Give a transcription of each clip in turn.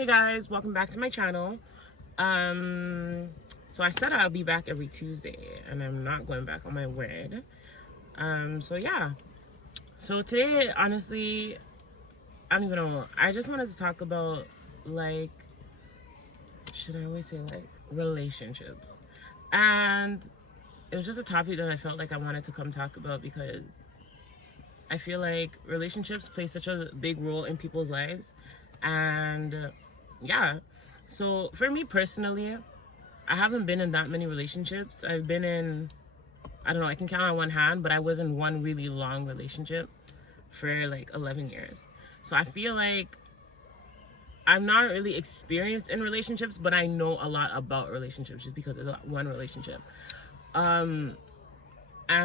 Hey guys, welcome back to my channel. So I said I'll be back every Tuesday, and I'm not going back on my word. So yeah. So today, honestly, I don't even know. I just wanted to talk about, like, should I always say, like, relationships? And it was just a topic that I felt like I wanted to come talk about because I feel like relationships play such a big role in people's lives. And yeah, so for me personally, I haven't been in that many relationships. I've been in, I don't know, I can count on one hand, but I was in one really long relationship for like 11 years. So I feel like I'm not really experienced in relationships, but I know a lot about relationships just because of that one relationship. And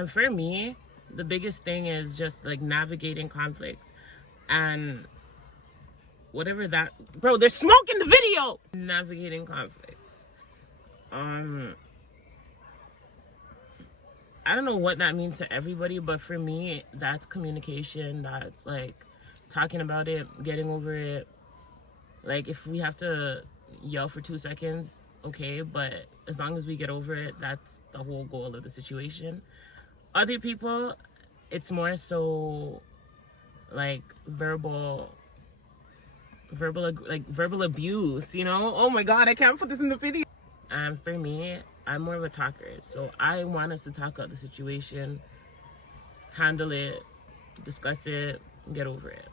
for me, the biggest thing is just like navigating conflicts and whatever that, bro, there's smoke in the video. Navigating conflicts. I don't know what that means to everybody, but for me, that's communication. That's like talking about it, getting over it. Like if we have to yell for 2 seconds, okay, but as long as we get over it, that's the whole goal of the situation. Other people, it's more so like verbal abuse, you know? Oh my god, I can't put this in the video. And for me, I'm more of a talker, so I want us to talk out the situation, handle it, discuss it, get over it.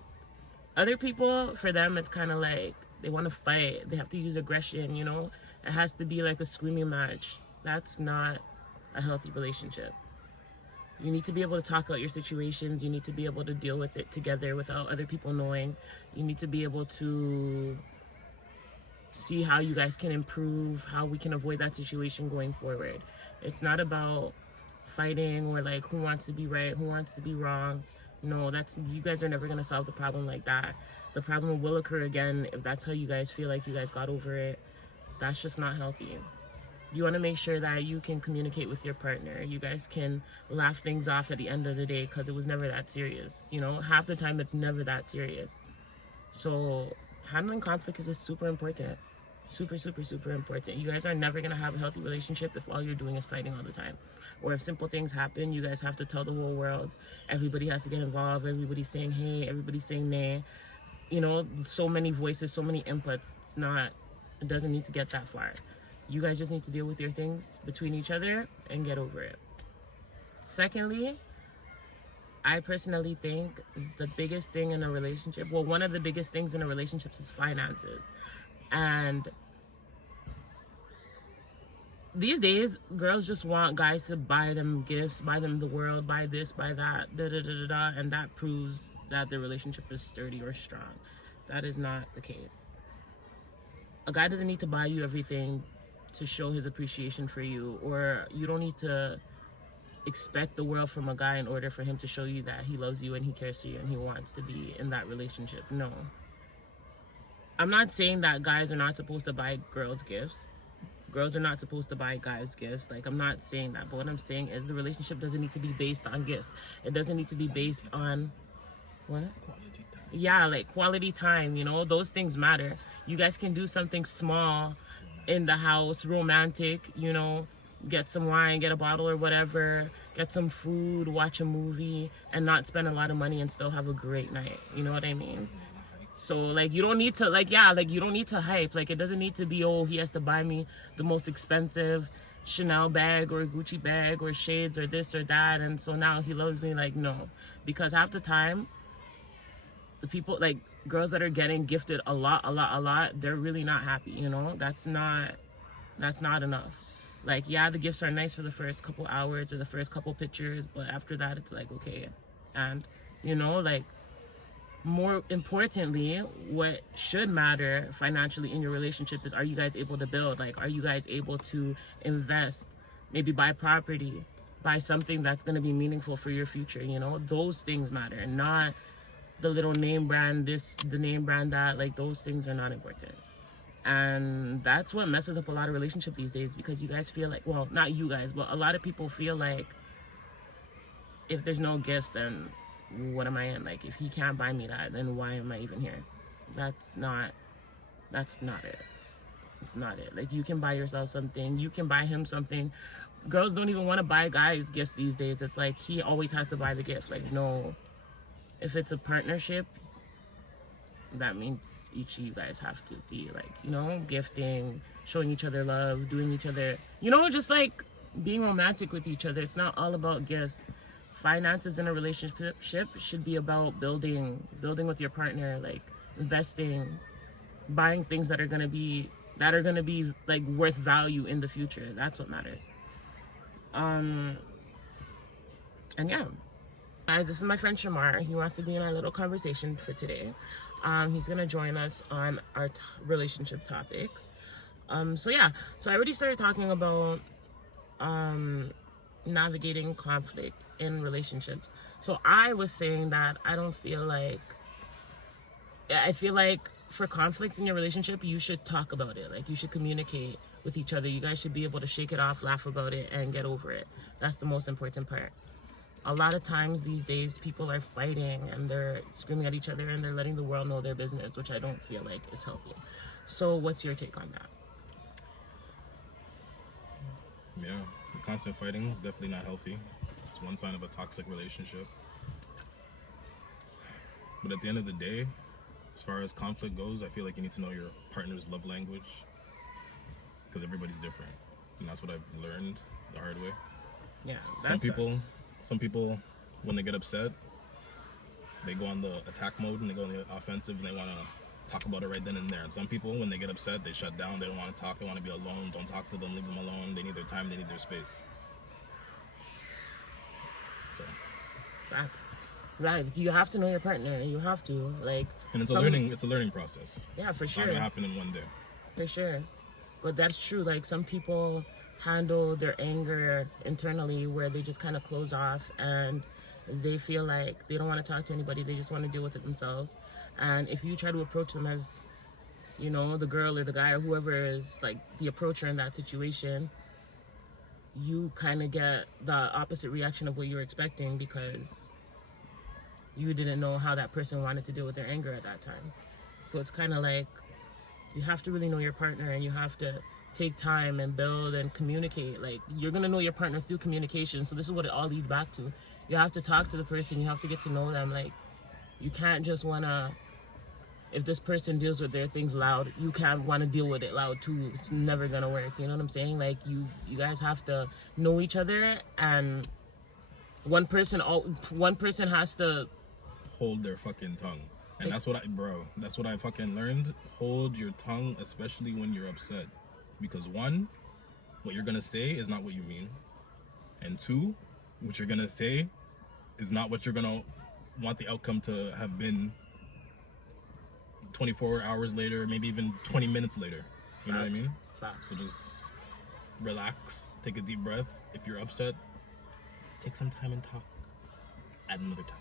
Other people, for them, it's kind of like they want to fight, they have to use aggression, you know? It has to be like a screaming match. That's not a healthy relationship. You need to be able to talk out your situations. You need to be able to deal with it together without other people knowing. You need to be able to see how you guys can improve, how we can avoid that situation going forward. It's not about fighting or like who wants to be right, who wants to be wrong. No, you guys are never going to solve the problem like that. The problem will occur again if that's how you guys feel like you guys got over it. That's just not healthy. You want to make sure that you can communicate with your partner. You guys can laugh things off at the end of the day because it was never that serious. You know, half the time it's never that serious. So handling conflict is just super important. Super, super, super important. You guys are never going to have a healthy relationship if all you're doing is fighting all the time. Or if simple things happen, you guys have to tell the whole world. Everybody has to get involved. Everybody's saying hey, everybody's saying nay. You know, so many voices, so many inputs. It doesn't need to get that far. You guys just need to deal with your things between each other and get over it. Secondly, I personally think the biggest thing in a relationship, well, one of the biggest things in a relationship is finances. And these days, girls just want guys to buy them gifts, buy them the world, buy this, buy that, da-da-da-da-da, and that proves that the relationship is sturdy or strong. That is not the case. A guy doesn't need to buy you everything to show his appreciation for you, or you don't need to expect the world from a guy in order for him to show you that he loves you and he cares for you and he wants to be in that relationship. No. I'm not saying that guys are not supposed to buy girls gifts. Girls are not supposed to buy guys gifts. Like, I'm not saying that, but what I'm saying is the relationship doesn't need to be based on gifts. It doesn't need to be based on what? Quality time. Yeah, like quality time, you know, those things matter. You guys can do something small in the house, romantic, you know, get some wine, get a bottle or whatever, get some food, watch a movie, and not spend a lot of money and still have a great night. You know what I mean? So like, you don't need to, like, yeah, like, you don't need to hype. Like, it doesn't need to be, oh, he has to buy me the most expensive Chanel bag or Gucci bag or shades or this or that, and so now he loves me. Like, no. Because half the time, the people, like, girls that are getting gifted a lot, they're really not happy, you know? That's not enough. Like, yeah, the gifts are nice for the first couple hours or the first couple pictures, but after that, it's like, okay. And, you know, like, more importantly, what should matter financially in your relationship is, are you guys able to build? Like, are you guys able to invest? Maybe buy property, buy something that's going to be meaningful for your future, you know? Those things matter, not the little name brand this, the name brand that. Like, those things are not important. And that's what messes up a lot of relationships these days, because you guys feel like, well, not you guys, but a lot of people feel like if there's no gifts, then what am I in? Like, if he can't buy me that, then why am I even here? That's not That's not it. It's not it. Like, you can buy yourself something. You can buy him something. Girls don't even want to buy guys gifts these days. It's like he always has to buy the gift. Like, no. If it's a partnership, that means each of you guys have to be, like, you know, gifting, showing each other love, doing each other, you know, just like being romantic with each other. It's not all about gifts. Finances in a relationship should be about building with your partner, like investing, buying things that are gonna be like worth value in the future. That's what matters. And yeah, guys, this is my friend Shamar. He wants to be in our little conversation for today. He's gonna join us on our relationship topics. So I already started talking about navigating conflict in relationships. So I was saying that I feel like for conflicts in your relationship, you should talk about it. Like, you should communicate with each other. You guys should be able to shake it off, laugh about it, and get over it. That's the most important part. A lot of times these days, people are fighting and they're screaming at each other and they're letting the world know their business, which I don't feel like is healthy. So what's your take on that? Yeah, the constant fighting is definitely not healthy. It's one sign of a toxic relationship. But at the end of the day, as far as conflict goes, I feel like you need to know your partner's love language, because everybody's different, and that's what I've learned the hard way. Yeah, some people, when they get upset, they go on the attack mode and they go on the offensive and they want to talk about it right then and there. And some people, when they get upset, they shut down. They don't want to talk. They want to be alone. Don't talk to them. Leave them alone. They need their time. They need their space. So, facts. Right. You have to know your partner. You have to, like. And it's a learning process. Yeah, for sure. It's not gonna happen in one day. For sure. But that's true. Like, some people handle their anger internally where they just kind of close off and they feel like they don't want to talk to anybody. They just want to deal with it themselves. And if you try to approach them as, you know, the girl or the guy or whoever is like the approacher in that situation, you kind of get the opposite reaction of what you were expecting, because you didn't know how that person wanted to deal with their anger at that time. So it's kind of like, you have to really know your partner, and you have to take time and build and communicate. Like, you're going to know your partner through communication. So this is what it all leads back to. You have to talk to the person. You have to get to know them. Like, you can't just want to, if this person deals with their things loud, you can't want to deal with it loud too. It's never going to work. You know what I'm saying? Like, you guys have to know each other, and one person has to hold their fucking tongue. And that's what I fucking learned. Hold your tongue, especially when you're upset. Because one, what you're gonna say is not what you mean. And two, what you're gonna say is not what you're gonna want the outcome to have been 24 hours later, maybe even 20 minutes later. You know what I mean? Facts. So just relax, take a deep breath. If you're upset, take some time and talk at another time.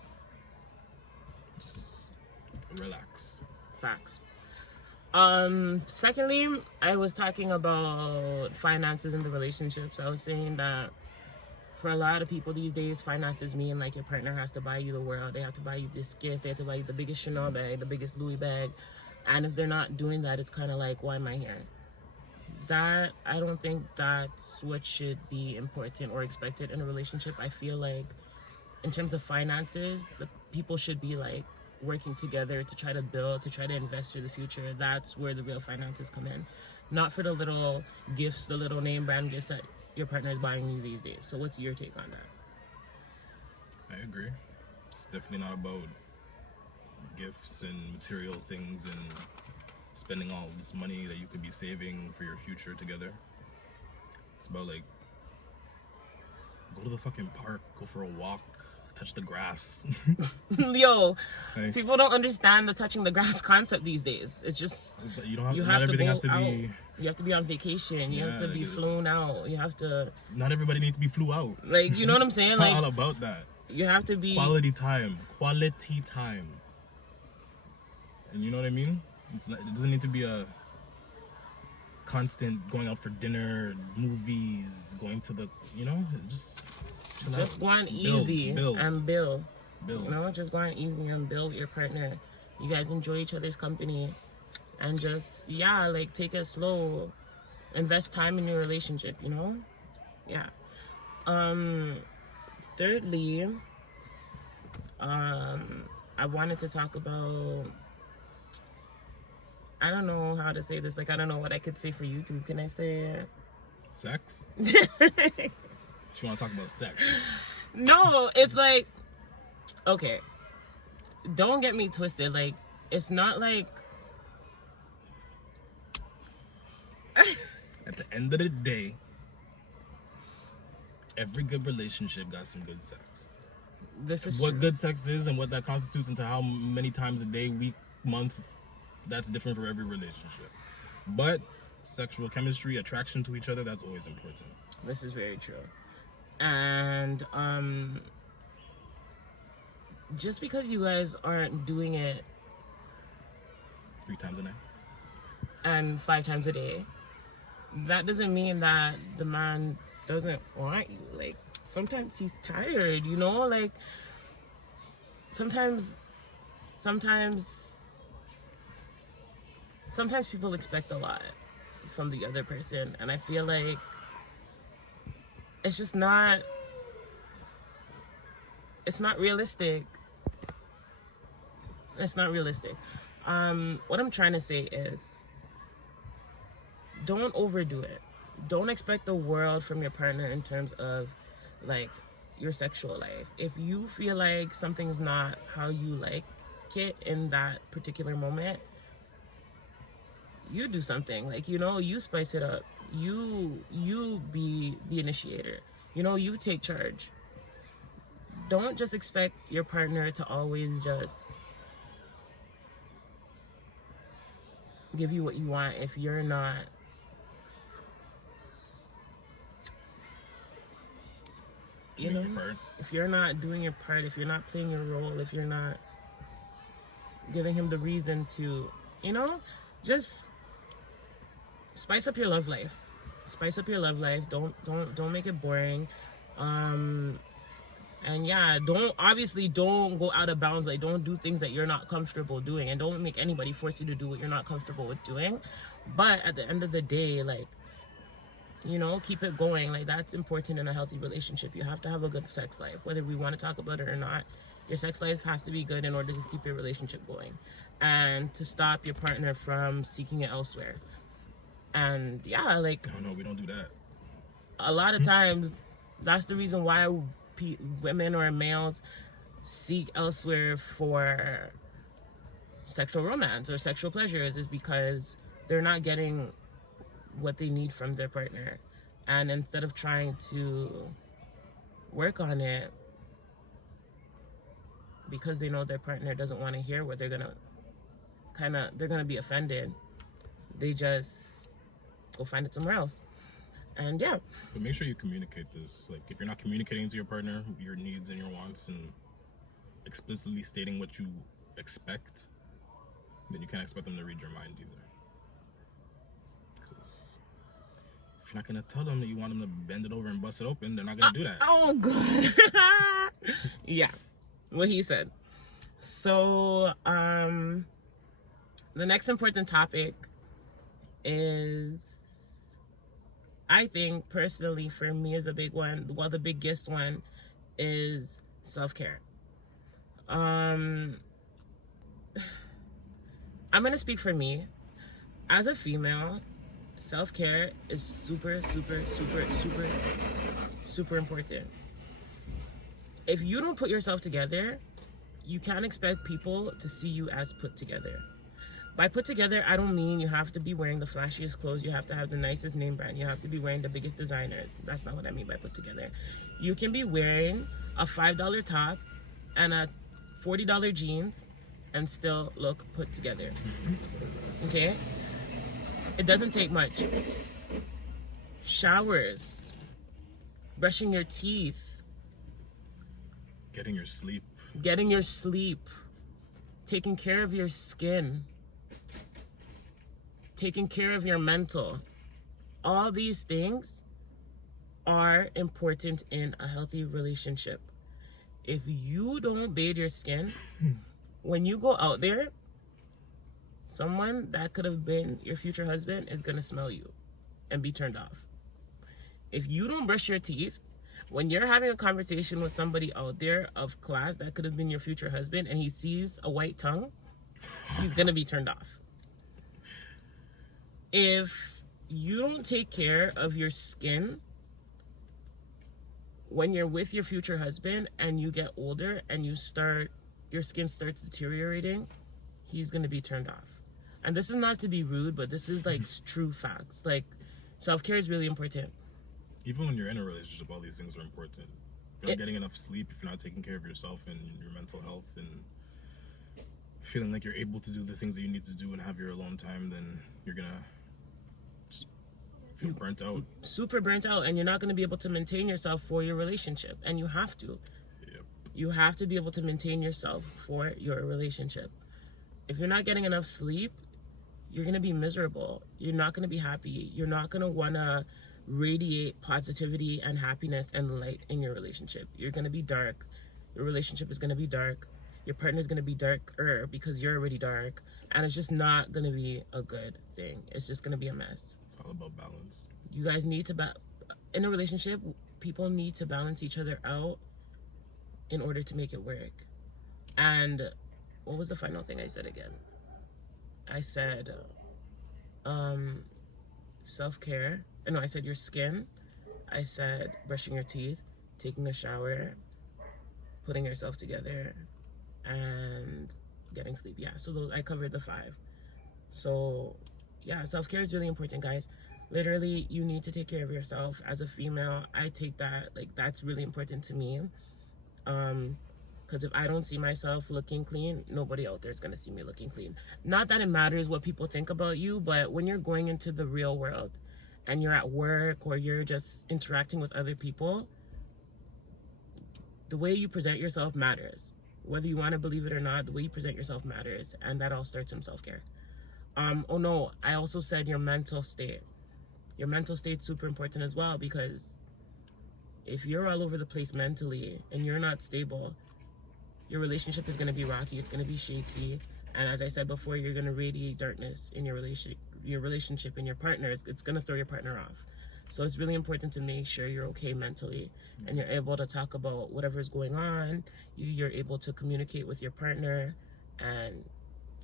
Just relax. Facts. Secondly, I was talking about finances in the relationships. I was saying that for a lot of people these days, finances mean like your partner has to buy you the world. They have to buy you this gift. They have to buy you the biggest Chanel bag, the biggest Louis bag. And if they're not doing that, it's kind of like, why am I here? I don't think that's what should be important or expected in a relationship. I feel like in terms of finances, the people should be like working together to try to build, to try to invest for the future. That's where the real finances come in. Not for the little gifts, the little name brand gifts that your partner is buying you these days. So what's your take on that? I agree. It's definitely not about gifts and material things and spending all this money that you could be saving for your future together. It's about like, go to the fucking park, go for a walk, touch the grass. Yo, Hey. People don't understand the touching the grass concept these days. It's just, It's like you not have to everything go has to out. be. You have to be on vacation. You have to be flown out. You have to, Not everybody needs to be flew out. like, you know what I'm saying? It's Like, not all about that. you have to be Quality time. And you know what I mean? It doesn't need to be a constant going out for dinner, movies, going to the, you know, just chill just out. going easy and build. Build. You know, just going easy and build with your partner. You guys enjoy each other's company, and just, yeah, like, take it slow. Invest time in your relationship, you know? Yeah. Thirdly, I wanted to talk about, I don't know how to say this. Like, I don't know what I could say for YouTube. Can I say Sex? it? You want to talk about sex? No, it's like, okay, don't get me twisted. Like, it's not like... At the end of the day, every good relationship got some good sex. This is what true. Good sex is and what that constitutes into how many times a day, week, month, that's different for every relationship. But sexual chemistry, attraction to each other, that's always important. This is very true. And just because you guys aren't doing it 3 times a night and 5 times a day, that doesn't mean that the man doesn't want you. Like, sometimes he's tired, you know? Like, sometimes people expect a lot from the other person, and I feel like it's just not, it's not realistic. It's not realistic. What I'm trying to say is, don't overdo it. Don't expect the world from your partner in terms of, like, your sexual life. If you feel like something's not how you like it in that particular moment, you do something. Like, you know, you spice it up. You be the initiator. You know, you take charge. Don't just expect your partner to always just give you what you want if you're not if you're not doing your part, if you're not playing your role, if you're not giving him the reason to, you know, just spice up your love life. Spice up your love life. Don't make it boring. And yeah, don't go out of bounds. Like, don't do things that you're not comfortable doing, and don't make anybody force you to do what you're not comfortable with doing. But at the end of the day, like, you know, keep it going. Like, that's important in a healthy relationship. You have to have a good sex life, whether we want to talk about it or not. Your sex life has to be good in order to keep your relationship going, and to stop your partner from seeking it elsewhere. And yeah, like, oh no, we don't do that. A lot of times that's the reason why women or males seek elsewhere for sexual romance or sexual pleasures, is because they're not getting what they need from their partner. And instead of trying to work on it, because they know their partner doesn't want to hear what they're gonna be offended, they just go find it somewhere else. And yeah, but make sure you communicate this. Like, if you're not communicating to your partner your needs and your wants and explicitly stating what you expect, then you can't expect them to read your mind either. Because if you're not gonna tell them that you want them to bend it over and bust it open, they're not gonna do that. Oh god. Yeah, what he said. So the next important topic is, I think personally for me, is a big one. Well, the biggest one is self-care. I'm gonna speak for me. As a female, self-care is super important. If you don't put yourself together, you can't expect people to see you as put together. By put together, I don't mean you have to be wearing the flashiest clothes, you have to have the nicest name brand, you have to be wearing the biggest designers. That's not what I mean by put together. You can be wearing a $5 top and a $40 jeans and still look put together. Okay? It doesn't take much. Showers, brushing your teeth, Getting your sleep, taking care of your skin, taking care of your mental. All these things are important in a healthy relationship. If you don't bathe your skin, when you go out there, Someone that could have been your future husband is going to smell you and be turned off. If you don't brush your teeth, when you're having a conversation with somebody out there of class that could have been your future husband and he sees a white tongue, he's going to be turned off. If you don't take care of your skin when you're with your future husband and you get older and your skin starts deteriorating, he's going to be turned off. And this is not to be rude, but this is like true facts. Like, self-care is really important. Even when you're in a relationship, all these things are important. If you're not getting enough sleep, if you're not taking care of yourself and your mental health, and feeling like you're able to do the things that you need to do and have your alone time, then you're gonna just feel burnt out. Super burnt out, and you're not going to be able to maintain yourself for your relationship. And you have to. Yep. You have to be able to maintain yourself for your relationship. If you're not getting enough sleep, you're going to be miserable. You're not going to be happy. You're not going to want to radiate positivity and happiness and light in your relationship. You're going to be dark. Your relationship is going to be dark. Your partner's going to be darker because you're already dark. And it's just not going to be a good thing. It's just going to be a mess. It's all about balance. You guys need to, in a relationship, people need to balance each other out in order to make it work. And what was the final thing I said again? I said self-care. No, I said your skin. I said brushing your teeth, taking a shower, putting yourself together, and getting sleep. Yeah, so those, I covered the 5. So yeah, self-care is really important, guys. Literally, you need to take care of yourself. As a female, I take that, like, that's really important to me. Because if I don't see myself looking clean, nobody out there is going to see me looking clean. Not that it matters what people think about you, but when you're going into the real world and you're at work or you're just interacting with other people, the way you present yourself matters. Whether you want to believe it or not, the way you present yourself matters. And that all starts from self-care. Oh no, I also said your mental state. Your mental state's super important as well, because if you're all over the place mentally and you're not stable, your relationship is going to be rocky, it's going to be shaky, and as I said before, you're going to radiate darkness in your relationship and your partner. It's going to throw your partner off. So it's really important to make sure you're okay mentally and you're able to talk about whatever's going on. You're able to communicate with your partner, and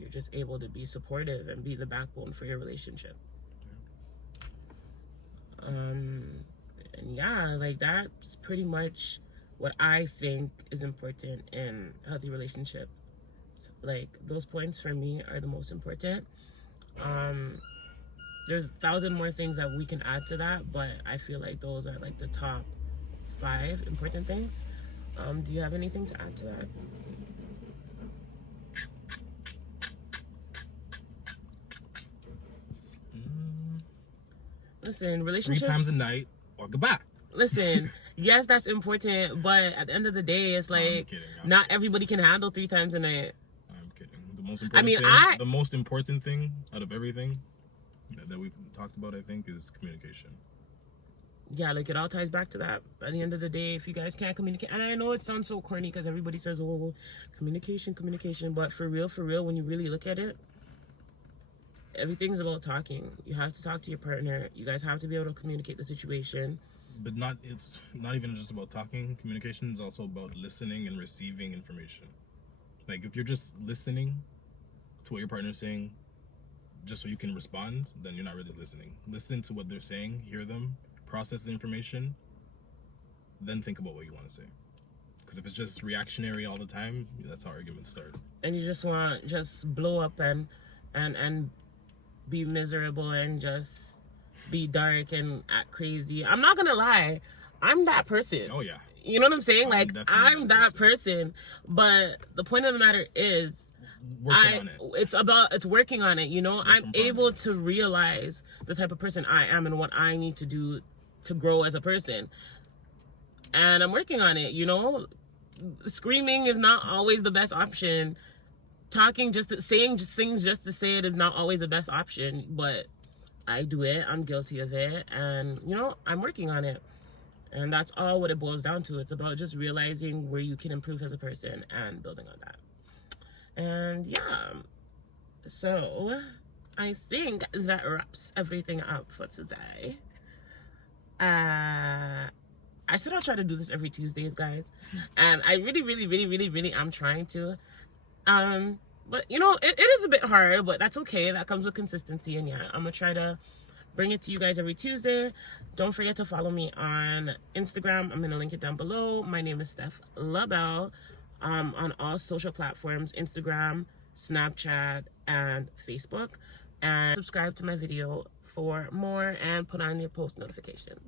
you're just able to be supportive and be the backbone for your relationship. And yeah, like, that's pretty much what I think is important in a healthy relationship. Like, those points for me are the most important. There's 1,000 more things that we can add to that, but I feel like those are like the top 5 important things. Do you have anything to add to that? Listen, relationships 3 times a night or goodbye. Listen, yes, that's important, but at the end of the day, it's like, not everybody can handle 3 times a night. I'm kidding. The most important thing out of everything that we've talked about, I think, is communication. Yeah, like, it all ties back to that. At the end of the day, if you guys can't communicate, and I know it sounds so corny because everybody says, oh, communication, but for real, when you really look at it, everything's about talking. You have to talk to your partner. You guys have to be able to communicate the situation. But it's not even just about talking. Communication is also about listening and receiving information. Like, if you're just listening to what your partner's saying just so you can respond, then you're not really listening. Listen to what they're saying, hear them, process the information, then think about what you want to say. Because if it's just reactionary all the time, that's how arguments start. And you just want to just blow up and be miserable and just be dark and act crazy. I'm not gonna lie, I'm that person. Oh yeah. You know what I'm saying? Like, I'm that person. But the point of the matter is, it's working on it, you know? I'm able to realize the type of person I am and what I need to do to grow as a person. And I'm working on it, you know? Screaming is not always the best option. Saying things just to say it is not always the best option, but I do it. I'm guilty of it. And, you know, I'm working on it. And that's all what it boils down to. It's about just realizing where you can improve as a person and building on that. And yeah, So I think that wraps everything up for today. I said I'll try to do this every Tuesdays, guys, and I really am trying to. But you know, it is a bit hard, but that's okay. That comes with consistency, and yeah, I'm gonna try to bring it to you guys every Tuesday. Don't forget to follow me on Instagram. I'm gonna link it down below. My name is Steph LaBelle. On all social platforms, Instagram, Snapchat, and Facebook. And subscribe to my video for more and put on your post notifications.